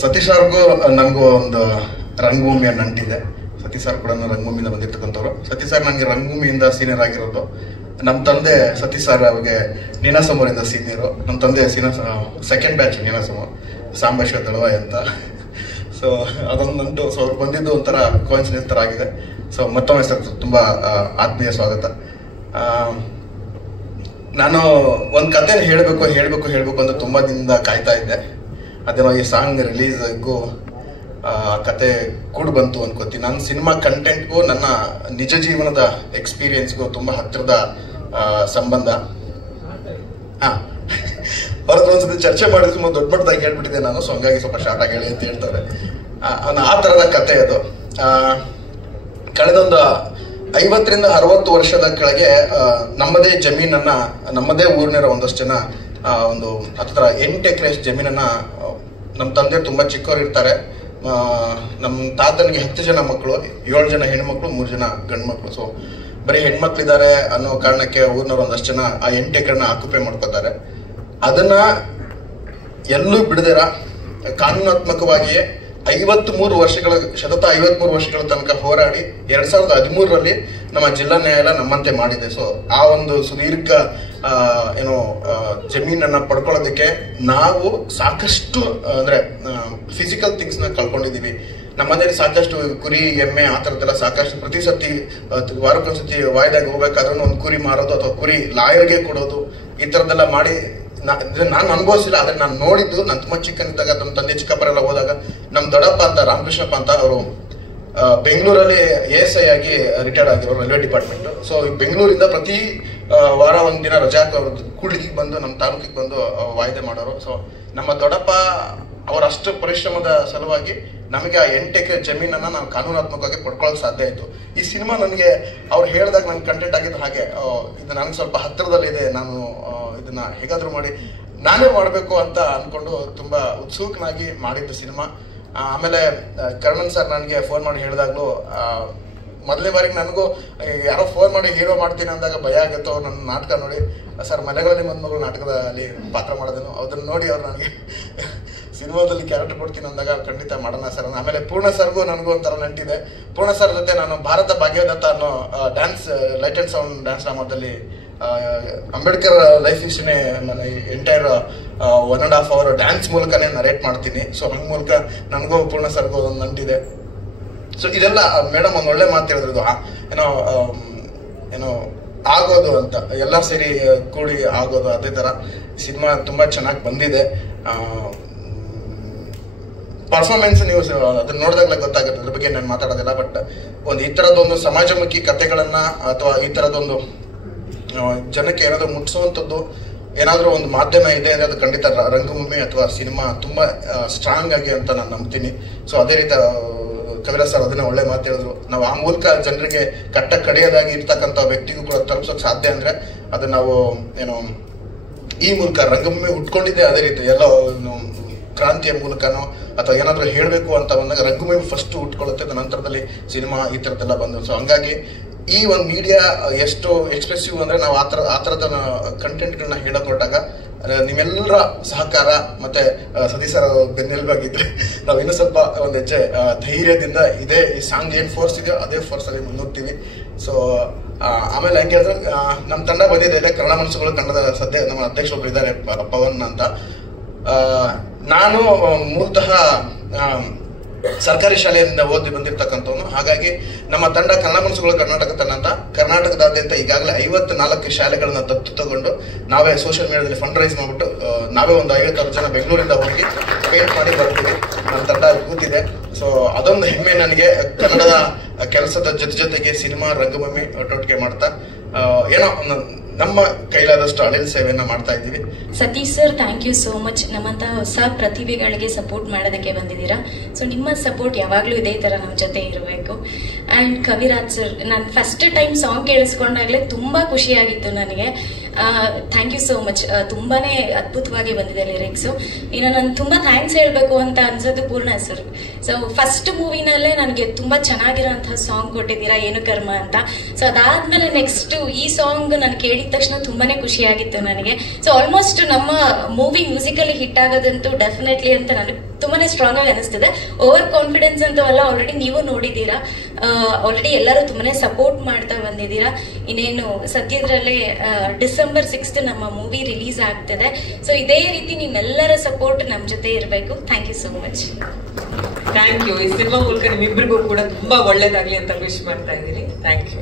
ಸತೀಶ್ ಅವ್ರಿಗೂ ನನಗೂ ಒಂದು ರಂಗಭೂಮಿಯ ನಂಟಿದೆ. ಸತೀಶ್ ಸರ್ ಕೂಡ ರಂಗಭೂಮಿಯಿಂದ ಬಂದಿರ್ತಕ್ಕಂಥವ್ರು. ಸತೀಶ್ ಸರ್ ನನಗೆ ರಂಗಭೂಮಿಯಿಂದ ಸೀನಿಯರ್ ಆಗಿರೋದು. ನಮ್ಮ ತಂದೆ ಸತೀಶ್ ಸರ್ ಅವ್ರಿಗೆ ನೀನಾಸಮೂರಿಂದ ಸೀನಿಯರು. ನಮ್ಮ ತಂದೆ ಸೆಕೆಂಡ್ ಬ್ಯಾಚ್ ನೀನಾಸಮ ಸಾಂಬೇಶ್ವರ ದಳವಾಯಿ ಅಂತ. ಸೊ ಅದೊಂದು ನಂಟು. ಸೊ ಅವ್ರು ಬಂದಿದ್ದು ಒಂಥರ ಕೋಇನ್ಸಿಡೆನ್ಸ್ ಥರ ಆಗಿದೆ. ಸೊ ಮತ್ತೊಮ್ಮೆ ಸರ್ ತುಂಬ ಆತ್ಮೀಯ ಸ್ವಾಗತ. ನಾನು ಒಂದು ಕಥೆನ ಹೇಳಬೇಕು ಅಂತ ತುಂಬ ದಿನದಿಂದ ಕಾಯ್ತಾ ಇದ್ದೆ. ಅದೇನೋ ಈ ಸಾಂಗ್ ರಿಲೀಸ್ಗೂ ಕತೆ ಕೂಡ ಬಂತು ಅನ್ಕೋತೀನಿ. ನನ್ನ ಸಿನಿಮಾ ಕಂಟೆಂಟ್ಗೂ ನನ್ನ ನಿಜ ಜೀವನದ ಎಕ್ಸ್ಪೀರಿಯನ್ಸ್ಗೂ ತುಂಬ ಹತ್ತಿರದ ಸಂಬಂಧ. ಹೊರತು ಒಂದ್ಸತಿ ಚರ್ಚೆ ಮಾಡಿದ್ರೆ ತುಂಬ ದೊಡ್ಡ ಮಟ್ಟದಾಗಿ ಹೇಳ್ಬಿಟ್ಟಿದ್ದೆ ನಾನು. ಸೊ ಹಂಗಾಗಿ ಸ್ವಲ್ಪ ಶಾರ್ಟ್ ಆಗಿ ಹೇಳಿ ಅಂತ ಹೇಳ್ತಾರೆ. ಆ ಥರದ ಕತೆ ಅದು. ಕಳೆದೊಂದು 50ರಿಂದ 60 ವರ್ಷದ ಕೆಳಗೆ ನಮ್ಮದೇ ಜಮೀನನ್ನ, ನಮ್ಮದೇ ಊರಿನಿರೋ ಒಂದಷ್ಟು ಜನ ಒಂದು 8 ಎಕರೆ ಜಮೀನನ್ನ, ನಮ್ಮ ತಂದೆ ತುಂಬಾ ಚಿಕ್ಕವರು ಇರ್ತಾರೆ. ನಮ್ಮ ತಾತನಿಗೆ 10 ಜನ ಮಕ್ಕಳು, 7 ಜನ ಹೆಣ್ಮಕ್ಳು, 3 ಜನ ಗಂಡು ಮಕ್ಕಳು. ಸೊ ಬರೀ ಹೆಣ್ಮಕ್ಳಿದ್ದಾರೆ ಅನ್ನೋ ಕಾರಣಕ್ಕೆ ಊರಿನವ್ರು ಒಂದಷ್ಟು ಜನ ಆ 8 ಎಕರೆನ ಆಕ್ಯುಪೈ ಮಾಡ್ಕೊತಾರೆ. ಅದನ್ನ ಎಲ್ಲೂ ಬಿಡದಿರ ಕಾನೂನಾತ್ಮಕವಾಗಿಯೇ 53 ವರ್ಷಗಳ ತನಕ ಹೋರಾಡಿ 2013ರಲ್ಲಿ ನಮ್ಮ ಜಿಲ್ಲಾ ನ್ಯಾಯಾಲಯ ನಮ್ಮಂತೆ ಮಾಡಿದೆ. ಸೊ ಆ ಒಂದು ಸುದೀರ್ಘ ಜಮೀನನ್ನ ಪಡ್ಕೊಳ್ಳೋದಕ್ಕೆ ನಾವು ಸಾಕಷ್ಟು ಅಂದ್ರೆ ಫಿಸಿಕಲ್ ಥಿಂಗ್ಸ್ ನ ಕಳ್ಕೊಂಡಿದೀವಿ. ನಮ್ಮ ಮನೇಲಿ ಸಾಕಷ್ಟು ಕುರಿ, ಎಮ್ಮೆ ಆ ಥರದ್ದೆಲ್ಲ ಸಾಕಷ್ಟು ಪ್ರತಿ ಸತಿ ವಾರಕ್ಕೊಂದ್ಸತಿ ವಾಯ್ದಾಗ ಹೋಗ್ಬೇಕಾದ್ರೂ ಒಂದು ಕುರಿ ಮಾರೋದು ಅಥವಾ ಕುರಿ ಲಾಯರ್ಗೆ ಕೊಡೋದು, ಈ ಥರದ್ದೆಲ್ಲ ಮಾಡಿ ನಾನು ಅನುಭವಿಸಿಲ್ಲ. ಆದ್ರೆ ನಾನು ನೋಡಿದ್ದು, ನಾನು ತುಂಬಾ ಚಿಕ್ಕನಿದ್ದಾಗ ನಮ್ಮ ತಂದೆ ಚಿಕ್ಕಪ್ಪರೆಲ್ಲ ಹೋದಾಗ ನಮ್ಮ ದೊಡ್ಡಪ್ಪ ಅಂತ ರಾಮಕೃಷ್ಣಪ್ಪ ಅಂತ ಅವರು ಬೆಂಗಳೂರಲ್ಲಿ ASI ಆಗಿ ರಿಟೈರ್ಡ್ ಆಗಿರೋ ರೈಲ್ವೆ ಡಿಪಾರ್ಟ್ಮೆಂಟ್. ಸೊ ಬೆಂಗಳೂರಿಂದ ಪ್ರತಿ ವಾರ ಒಂದಿನ ರಜಾ ಕೂಡ್ಲಿಕ್ಕೆ ಬಂದು ನಮ್ಮ ತಾಲೂಕಿಗೆ ಬಂದು ವಾಯ್ದೆ ಮಾಡೋರು. ಸೊ ನಮ್ಮ ದೊಡ್ಡಪ್ಪ ಅವರಷ್ಟು ಪರಿಶ್ರಮದ ಸಲುವಾಗಿ ನಮಗೆ ಆ 8 ಎಕರೆ ಜಮೀನನ್ನ ನಾವು ಕಾನೂನಾತ್ಮಕವಾಗಿ ಪಡ್ಕೊಳ್ಳೋಕೆ ಸಾಧ್ಯ ಆಯಿತು. ಈ ಸಿನಿಮಾ ನನಗೆ ಅವ್ರು ಹೇಳಿದಾಗ ನನ್ಗೆ ಕಂಟೆಂಟ್ ಆಗಿದ್ದು ಹಾಗೆ, ಇದು ನನಗೆ ಸ್ವಲ್ಪ ಹತ್ತಿರದಲ್ಲಿದೆ, ನಾನು ಇದನ್ನ ಹೇಗಾದ್ರೂ ಮಾಡಿ ನಾನೇ ಮಾಡಬೇಕು ಅಂತ ಅನ್ಕೊಂಡು ತುಂಬಾ ಉತ್ಸುಕನಾಗಿ ಮಾಡಿದ್ದು ಸಿನಿಮಾ. ಆಮೇಲೆ ಕರ್ಣನ್ ಸರ್ ನನಗೆ ಫೋನ್ ಮಾಡಿ ಹೇಳಿದಾಗ್ಲೂ, ಮೊದಲನೇ ಬಾರಿಗೆ ನನಗೂ ಯಾರೋ ಫೋನ್ ಮಾಡಿ ಹೀರೋ ಮಾಡ್ತೀನಿ ಅಂದಾಗ ಭಯ ಆಗುತ್ತೋ. ನನ್ನ ನಾಟಕ ನೋಡಿ, ಸರ್ ಮಲೆಗಳಲ್ಲಿ ಮಗಳು ನಾಟಕದಲ್ಲಿ ಪಾತ್ರ ಮಾಡೋದೇನು, ಅದನ್ನ ನೋಡಿ ಅವ್ರು ನನಗೆ ಸಿನಿಮಾದಲ್ಲಿ ಕ್ಯಾರೆಕ್ಟರ್ ಕೊಡ್ತೀನಿ ಅಂದಾಗ ಖಂಡಿತ ಮಾಡೋಣ ಸರ್. ಆಮೇಲೆ ಪೂರ್ಣ ಸರ್ಗೂ ನನಗೂ ಒಂಥರ ನಂಟಿದೆ. ಪೂರ್ಣ ಸರ್ ಜೊತೆ ನಾನು ಭಾರತ ಭಾಗ್ಯದತ್ತ ಅನ್ನೋ dance, light and sound dance ಡ್ರಾಮಾದಲ್ಲಿ ಅಂಬೇಡ್ಕರ್ ಲೈಫ್ ಹಿಸ್ಟ್ರಿನೇ ಎಂಟೈರ್ 1.5 hour ಡ್ಯಾನ್ಸ್ ಮೂಲಕನೇ ನರೇಟ್ ಮಾಡ್ತೀನಿ. ಸೊ ಹಂಗ ಮೂಲಕ ನನಗೂ ಪೂರ್ಣ ಸರ್ಗೂ ಒಂದು ನಂಟಿದೆ. ಸೊ ಇದೆಲ್ಲ ಮೇಡಮ್ ಒಂದು ಒಳ್ಳೆ ಮಾತು ಹೇಳಿದ್ರು, ಏನೋ ಆಗೋದು ಅಂತ, ಎಲ್ಲ ಸೇರಿ ಕೂಡಿ ಆಗೋದು. ಅದೇ ತರ ಸಿನಿಮಾ ತುಂಬಾ ಚೆನ್ನಾಗಿ ಬಂದಿದೆ. ಪರ್ಫಾರ್ಮೆನ್ಸ್ ನೀವು ಅದನ್ನ ನೋಡಿದಾಗಲೇ ಗೊತ್ತಾಗುತ್ತೆ, ಅದ್ರ ಬಗ್ಗೆ ನಾನು ಮಾತಾಡೋದಿಲ್ಲ. ಬಟ್ ಈ ತರದೊಂದು ಸಮಾಜಮುಖಿ ಕಥೆಗಳನ್ನ ಅಥವಾ ಈ ತರದೊಂದು ಜನಕ್ಕೆ ಏನಾದ್ರು ಮುಟ್ಟಿಸುವಂಥದ್ದು ಏನಾದ್ರೂ ಒಂದು ಮಾಧ್ಯಮ ಇದೆ ಅಂದ್ರೆ ಅದು ಖಂಡಿತ ರಂಗಭೂಮಿ ಅಥವಾ ಸಿನಿಮಾ ತುಂಬಾ ಸ್ಟ್ರಾಂಗ್ ಆಗಿ ಅಂತ ನಾನು ನಂಬ್ತೀನಿ. ಸೊ ಅದೇ ರೀತಿ ಕವಿರಾಜ್ ಸರ್ ಅದನ್ನ ಒಳ್ಳೆ ಮಾತು ಹೇಳಿದ್ರು. ನಾವು ಆ ಮೂಲಕ ಜನರಿಗೆ ಕಡೆಯದಾಗಿ ಇರ್ತಕ್ಕಂಥ ವ್ಯಕ್ತಿಗೂ ಕೂಡ ತಲುಪಿಸೋಕೆ ಸಾಧ್ಯ ಅಂದ್ರೆ ಅದನ್ನ ನಾವು ಈ ಮೂಲಕ ರಂಗಭೂಮಿ ಹುಟ್ಕೊಂಡಿದ್ದೆ ಅದೇ ರೀತಿ ಎಲ್ಲ ಕ್ರಾಂತಿಯ ಮೂಲಕನೋ ಅಥವಾ ಏನಾದ್ರೂ ಹೇಳಬೇಕು ಅಂತ ಬಂದಾಗ ರಂಗಭೂಮಿ ಫಸ್ಟ್ ಹುಟ್ಕೊಳ್ಳುತ್ತೆ, ನಂತರದಲ್ಲಿ ಸಿನಿಮಾ ಈ ಥರದ್ದೆಲ್ಲ ಬಂದು. ಸೊ ಹಂಗಾಗಿ ಈ ಒಂದು ಮೀಡಿಯಾ ಎಷ್ಟು ಎಕ್ಸ್ಪ್ರೆಸಿವ್ ಅಂದ್ರೆ ನಾವು ಆ ಥರದ ಕಂಟೆಂಟ್ಗಳನ್ನ ಹೇಳಕ್ ಹೊರಟಾಗ ನಿಮ್ಮೆಲ್ಲರ ಸಹಕಾರ ಮತ್ತೆ ಸತೀಶ್ ಸರ್ ಬೆನ್ನೆಲುಬಾಗಿದ್ರೆ ನಾವು ಇನ್ನೂ ಸ್ವಲ್ಪ ಒಂದು ಹೆಜ್ಜೆ ಧೈರ್ಯದಿಂದ ಈ ಸಾಂಗ್ ಏನ್ ಫೋರ್ಸ್ ಇದೆಯೋ ಅದೇ ಫೋರ್ಸ್ ಅಲ್ಲಿ ಮುನ್ನೋಗ್ತೀವಿ. ಸೊ ಆಮೇಲೆ ಹೆಂಗೆ ಹೇಳಿದ್ರೆ ನಮ್ಮ ತಂಡ ಬಂದಿದೆ ಕನ್ನಡ ಮನಸ್ಸುಗಳು ತಂಡದ ಸದ್ಯ ನಮ್ಮ ಅಧ್ಯಕ್ಷರು ಇದ್ದಾರೆ ಪವನ್ ಅಂತ. ನಾನು ಮೂಲತಃ ಸರ್ಕಾರಿ ಶಾಲೆಯಿಂದ ಓದಿ ಬಂದಿರ್ತಕ್ಕಂಥವನು. ಹಾಗಾಗಿ ನಮ್ಮ ತಂಡ ಕನ್ನಡ ಮನಸ್ಸುಗಳು ಕರ್ನಾಟಕ ತಂಡ ಅಂತ ಕರ್ನಾಟಕದಾದ್ಯಂತ ಈಗಾಗಲೇ 54 ಶಾಲೆಗಳನ್ನ ದತ್ತು ತಗೊಂಡು ನಾವೇ ಸೋಷಿಯಲ್ ಮೀಡಿಯಾದಲ್ಲಿ ಫಂಡ್ ರೈಸ್ ಮಾಡ್ಬಿಟ್ಟು ನಾವೇ ಒಂದು 56 ಜನ ಬೆಂಗಳೂರಿಂದ ಹೋಗಿ ಪೇಂಟ್ ಮಾಡಿ ಬರ್ತೀವಿ. ನನ್ನ ತಂಡ ಕೂತಿದೆ. ಸೊ ಅದೊಂದು ಹೆಮ್ಮೆ ನನಗೆ. ಕನ್ನಡದ ಕೆಲಸದ ಜೊತೆಗೆ ಸಿನಿಮಾ, ರಂಗಭೂಮಿ ಒಟ್ಟೊಟ್ಟಿಗೆ ಮಾಡ್ತಾ ಏನೋ ನಮ್ಮ ಕೈಲಾದಷ್ಟು ಅಳಿಲ್ ಸೇವೆಯನ್ನ ಮಾಡ್ತಾ ಇದ್ದೀವಿ. Satish sir, thank you so much. ನಮ್ಮಂತ ಹೊಸ ಪ್ರತಿಭೆಗಳಿಗೆ ಸಪೋರ್ಟ್ ಮಾಡೋದಕ್ಕೆ ಬಂದಿದ್ದೀರಾ. ಸೊ ನಿಮ್ಮ ಸಪೋರ್ಟ್ ಯಾವಾಗ್ಲೂ ಇದೇ ತರ ನಮ್ಮ ಜೊತೆ ಇರಬೇಕು. ಅಂಡ್ ಕವಿರಾಜ್ ಸರ್, ನಾನು ಫಸ್ಟ್ ಟೈಮ್ ಸಾಂಗ್ ಕೇಳಿಸ್ಕೊಂಡಾಗ್ಲೇ ತುಂಬಾ ಖುಷಿಯಾಗಿತ್ತು ನನಗೆ. Thank you so much. ತುಂಬಾನೇ ಅದ್ಭುತವಾಗಿ ಬಂದಿದೆ ಲಿರಿಕ್ಸು. ಇನ್ನು ನಾನು ತುಂಬಾ ಥ್ಯಾಂಕ್ಸ್ ಹೇಳ್ಬೇಕು ಅಂತ ಅನ್ಸೋದು ಪೂರ್ಣ ಸರ್. ಸೊ ಫಸ್ಟ್ ಮೂವಿನಲ್ಲೇ ನನಗೆ ತುಂಬಾ ಚೆನ್ನಾಗಿರೋಂತಹ ಸಾಂಗ್ ಕೊಟ್ಟಿದ್ದೀರಾ, ಏನು ಕರ್ಮ ಅಂತ. ಸೊ ಅದಾದ್ಮೇಲೆ ನೆಕ್ಸ್ಟ್ ಈ ಸಾಂಗ್ ನಾನು ಕೇಳಿದ ತಕ್ಷಣ ತುಂಬಾನೇ ಖುಷಿಯಾಗಿತ್ತು ನನಗೆ. ಸೊ ಆಲ್ಮೋಸ್ಟ್ ನಮ್ಮ ಮೂವಿ ಮ್ಯೂಸಿಕಲಿ ಹಿಟ್ ಆಗೋದಂತೂ ಡೆಫಿನೆಟ್ಲಿ ಅಂತ ನನಗೆ ತುಂಬಾನೇ ಸ್ಟ್ರಾಂಗ್ ಆಗಿ ಅನಿಸ್ತದೆ. ಓವರ್ ಕಾನ್ಫಿಡೆನ್ಸ್ ಅಂತೂ ಅಲ್ಲ, ಆಲ್ರೆಡಿ ನೀವು ನೋಡಿದ್ದೀರಾ, ಆಲ್ರೆಡಿ ಎಲ್ಲರೂ ತುಂಬಾನೇ ಸಪೋರ್ಟ್ ಮಾಡ್ತಾ ಬಂದಿದ್ದೀರಾ. ಇನ್ನೇನು ಸದ್ಯದಲ್ಲೇ ಡಿಸೆಂಬರ್ 6 ನಮ್ಮ ಮೂವಿ ರಿಲೀಸ್ ಆಗ್ತಿದೆ. ಸೊ ಇದೇ ರೀತಿ ನಿಮ್ಮೆಲ್ಲರ ಸಪೋರ್ಟ್ ನಮ್ಮ ಜೊತೆ ಇರಬೇಕು. Thank you so much. Thank you. ಈ ಸಿನಿಮಾ ಮೂಲಕ ನಿಮ್ಮಿಬ್ಬರಿಗೂ ಕೂಡ ತುಂಬಾ ಒಳ್ಳೇದಾಗ್ಲಿ ಅಂತ ವಿಶ್ ಮಾಡ್ತಾ ಇದ್ದೀನಿ. Thank you.